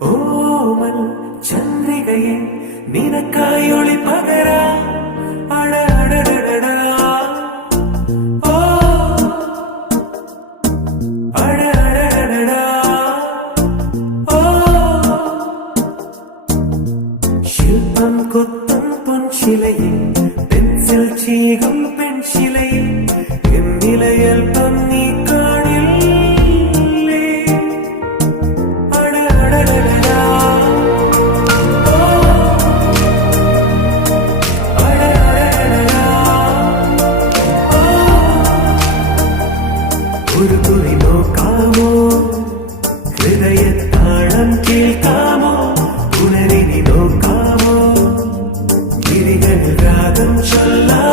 ഓമൽ ചന്ദ്രികയെ നിനക്കായി ഒളി പകരാ അടടടടാ ഓ അടടടടാ ഓ ശില്പം കൊത്തും പൊൻശിലയിൽ പെൻസിൽ ചീകും പെൺശിലയിൽ എന്നിലയൽപ്പം നീ കാണില്ലേ അടടടടാ ഒരു തുണി നോക്കാമോ ഹൃദയത്താളം കേൾക്കാമോ പുനരിനി നോക്കാമോ ഗിരികളിൽ രാഗം ചൊല്ലാം